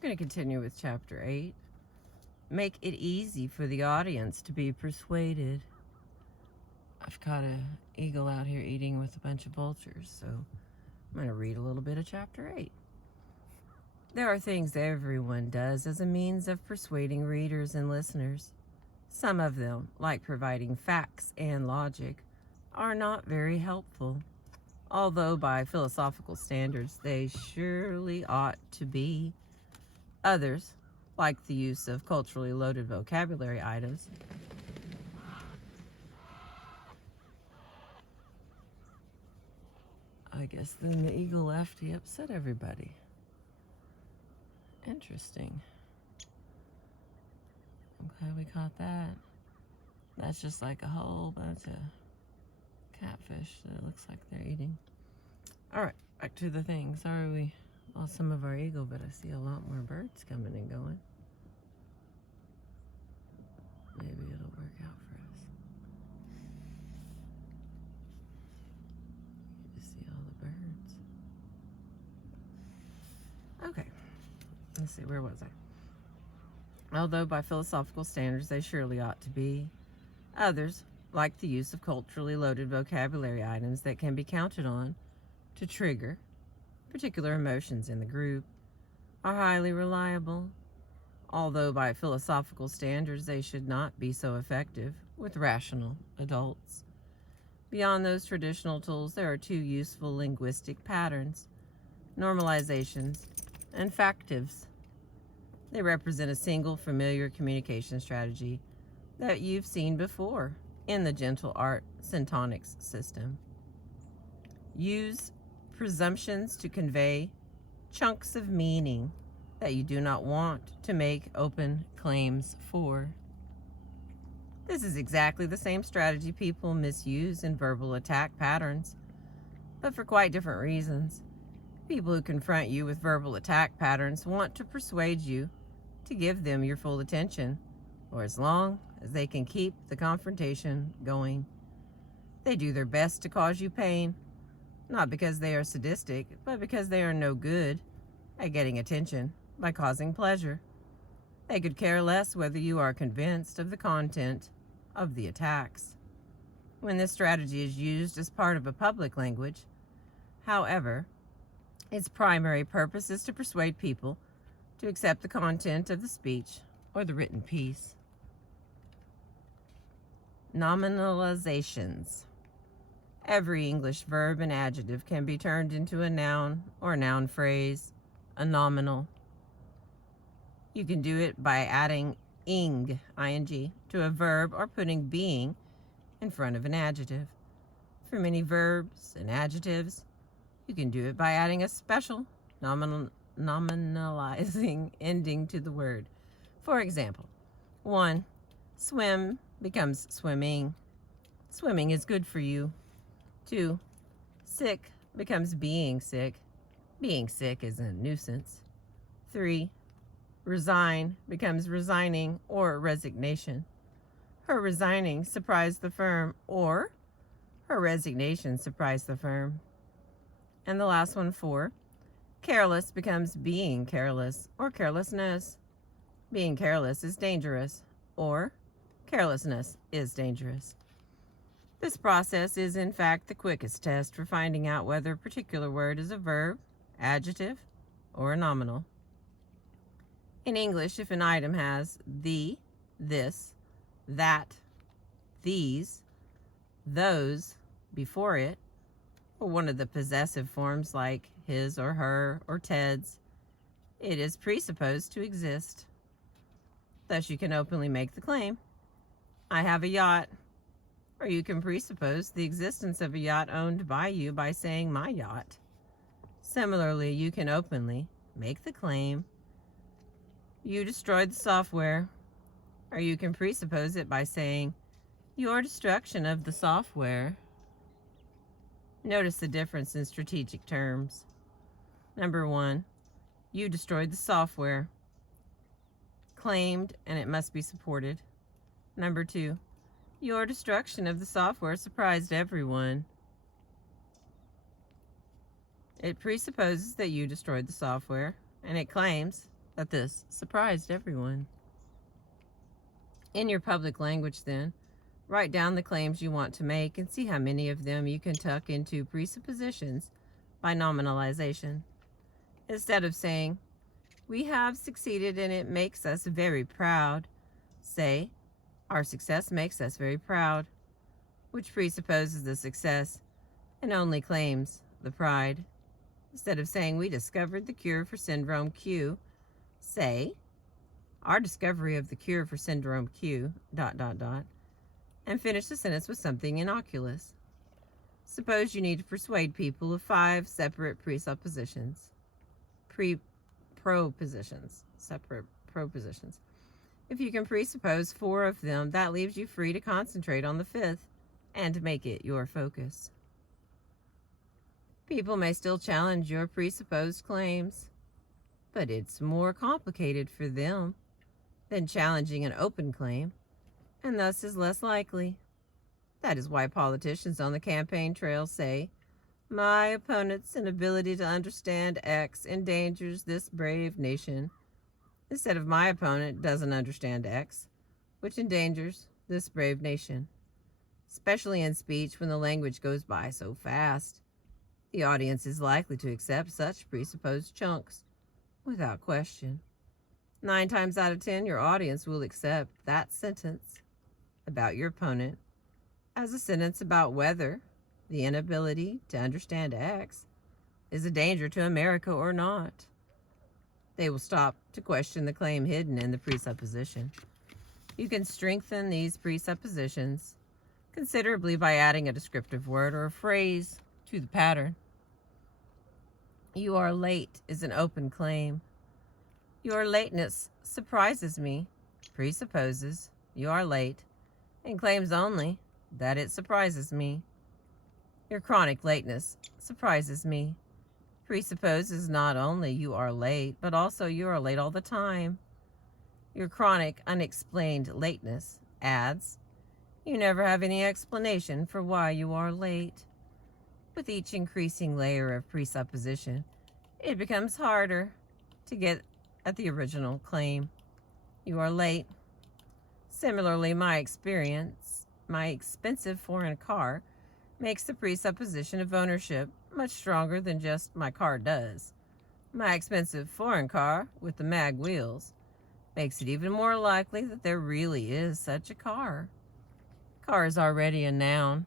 I'm going to continue with chapter 8. Make it easy for the audience to be persuaded. I've caught an eagle out here eating with a bunch of vultures, so I'm going to read a little bit of chapter 8. There are things everyone does as a means of persuading readers and listeners. Some of them, like providing facts and logic, are not very helpful, although by philosophical standards they surely ought to be. Others, like the use of culturally loaded vocabulary items, I guess then the eagle left, he upset everybody. Interesting. I'm glad we caught that. That's just like a whole bunch of catfish that it looks like they're eating. All right, back to the thing. Sorry we lost some of our eagle, but I see a lot more birds coming and going. Maybe it'll work out for us. You see all the birds. Okay, let's see, where was I? Although by philosophical standards they surely ought to be. Others, like the use of culturally loaded vocabulary items that can be counted on to trigger particular emotions in the group, are highly reliable, although by philosophical standards they should not be so effective with rational adults. Beyond those traditional tools, there are two useful linguistic patterns: normalizations and factives. They represent a single familiar communication strategy that you've seen before in the gentle art syntonics system. Use presumptions to convey chunks of meaning that you do not want to make open claims for. This is exactly the same strategy people misuse in verbal attack patterns, but for quite different reasons. People who confront you with verbal attack patterns want to persuade you to give them your full attention, or as long as they can keep the confrontation going. They do their best to cause you pain, not because they are sadistic, but because they are no good at getting attention by causing pleasure. They could care less whether you are convinced of the content of the attacks. When this strategy is used as part of a public language, however, its primary purpose is to persuade people to accept the content of the speech or the written piece. Nominalizations. Every English verb and adjective can be turned into a noun or noun phrase, a nominal. You can do it by adding ing, to a verb or putting being in front of an adjective. For many verbs and adjectives, you can do it by adding a special nominalizing ending to the word. For example, 1. Swim becomes swimming. Swimming is good for you. 2. Sick becomes being sick. Being sick is a nuisance. 3. Resign becomes resigning or resignation. Her resigning surprised the firm, or her resignation surprised the firm. And the last one, 4. Careless becomes being careless or carelessness. Being careless is dangerous, or carelessness is dangerous. This process is, in fact, the quickest test for finding out whether a particular word is a verb, adjective, or a nominal. In English, if an item has the, this, that, these, those before it, or one of the possessive forms like his or her or Ted's, it is presupposed to exist. Thus, you can openly make the claim, I have a yacht. Or you can presuppose the existence of a yacht owned by you by saying my yacht. Similarly, you can openly make the claim, you destroyed the software. Or you can presuppose it by saying your destruction of the software. Notice the difference in strategic terms. Number 1, you destroyed the software. Claimed, and it must be supported. Number 2, your destruction of the software surprised everyone. It presupposes that you destroyed the software, and it claims that this surprised everyone. In your public language, then, write down the claims you want to make and see how many of them you can tuck into presuppositions by nominalization. Instead of saying, "We have succeeded and it makes us very proud," say, "Our success makes us very proud," which presupposes the success and only claims the pride. Instead of saying, "We discovered the cure for syndrome Q," say, "Our discovery of the cure for syndrome Q, ... and finish the sentence with something innocuous. Suppose you need to persuade people of 5 separate presuppositions. Separate propositions. If you can presuppose 4 of them, that leaves you free to concentrate on the 5th and make it your focus. People may still challenge your presupposed claims, but it's more complicated for them than challenging an open claim, and thus is less likely. That is why politicians on the campaign trail say, "My opponent's inability to understand X endangers this brave nation," instead of "My opponent doesn't understand X, which endangers this brave nation." Especially in speech when the language goes by so fast, the audience is likely to accept such presupposed chunks without question. 9 times out of 10, your audience will accept that sentence about your opponent as a sentence about whether the inability to understand X is a danger to America or not. They will stop to question the claim hidden in the presupposition. You can strengthen these presuppositions considerably by adding a descriptive word or a phrase to the pattern. "You are late" is an open claim. "Your lateness surprises me" presupposes you are late and claims only that it surprises me. "Your chronic lateness surprises me" presupposes not only you are late, but also you are late all the time. "Your chronic unexplained lateness" adds, "You never have any explanation for why you are late." With each increasing layer of presupposition, it becomes harder to get at the original claim. You are late. Similarly, my expensive foreign car makes the presupposition of ownership much stronger than just "my car does." My expensive foreign car with the mag wheels makes it even more likely that there really is such a car. Car is already a noun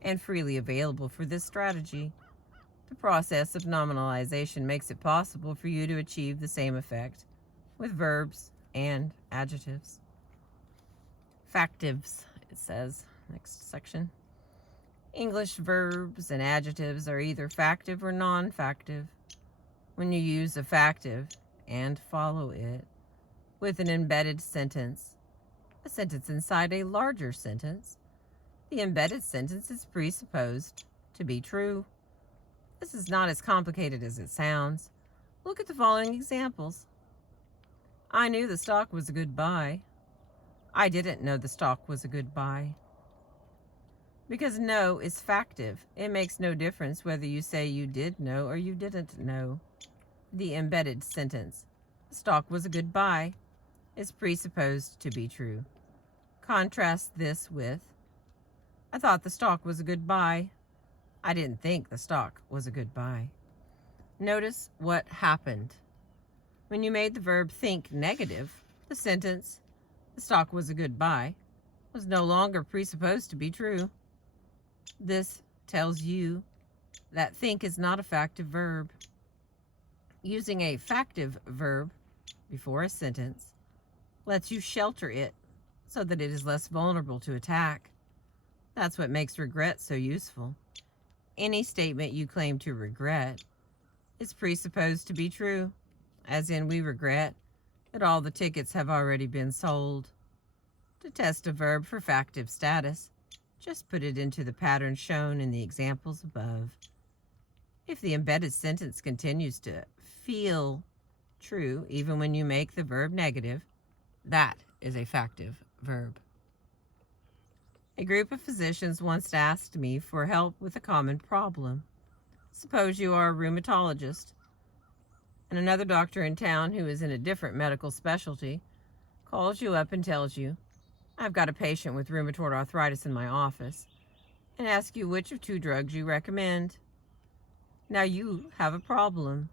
and freely available for this strategy. The process of nominalization makes it possible for you to achieve the same effect with verbs and adjectives. Factives, it says, next section. English verbs and adjectives are either factive or non-factive. When you use a factive and follow it with an embedded sentence, a sentence inside a larger sentence, the embedded sentence is presupposed to be true. This is not as complicated as it sounds. Look at the following examples. I knew the stock was a good buy. I didn't know the stock was a good buy. Because know is factive, it makes no difference whether you say you did know or you didn't know. The embedded sentence, the stock was a good buy, is presupposed to be true. Contrast this with, I thought the stock was a good buy. I didn't think the stock was a good buy. Notice what happened. When you made the verb think negative, the sentence, the stock was a good buy, was no longer presupposed to be true. This tells you that think is not a factive verb. Using a factive verb before a sentence lets you shelter it so that it is less vulnerable to attack. That's what makes regret so useful. Any statement you claim to regret is presupposed to be true, as in we regret that all the tickets have already been sold. To test a verb for factive status, just put it into the pattern shown in the examples above. If the embedded sentence continues to feel true even when you make the verb negative, that is a factive verb. A group of physicians once asked me for help with a common problem. Suppose you are a rheumatologist, and another doctor in town who is in a different medical specialty calls you up and tells you, I've got a patient with rheumatoid arthritis in my office, and asks you which of two drugs you recommend. Now you have a problem,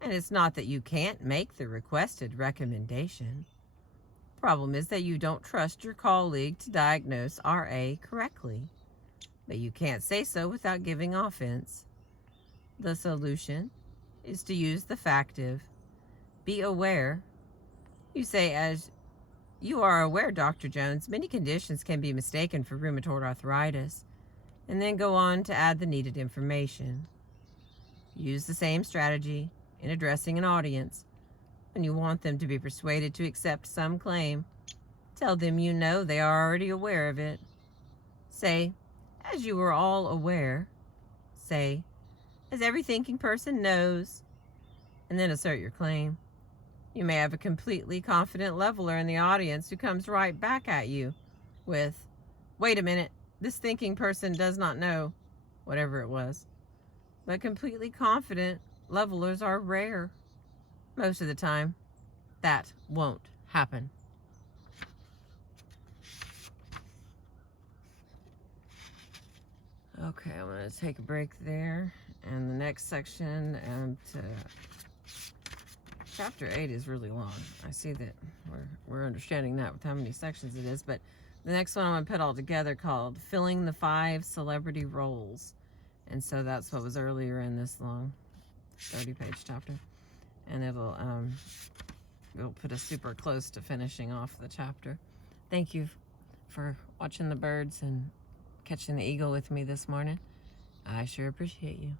and it's not that you can't make the requested recommendation. The problem is that you don't trust your colleague to diagnose RA correctly, but you can't say so without giving offense. The solution is to use the factive, be aware. You say, as you are aware, Dr. Jones, many conditions can be mistaken for rheumatoid arthritis, and then go on to add the needed information. Use the same strategy in addressing an audience when you want them to be persuaded to accept some claim. Tell them you know they are already aware of it. Say, as you are all aware. Say, as every thinking person knows, and then assert your claim. You may have a completely confident leveler in the audience who comes right back at you with, wait a minute, this thinking person does not know, whatever it was. But completely confident levelers are rare. Most of the time, that won't happen. Okay, I'm going to take a break there. And the next section, chapter 8 is really long. I see that we're understanding that with how many sections it is. But the next one I'm going to put all together called Filling the 5 Celebrity Roles. And so that's what was earlier in this long 30-page chapter. And we'll put us super close to finishing off the chapter. Thank you for watching the birds and catching the eagle with me this morning. I sure appreciate you.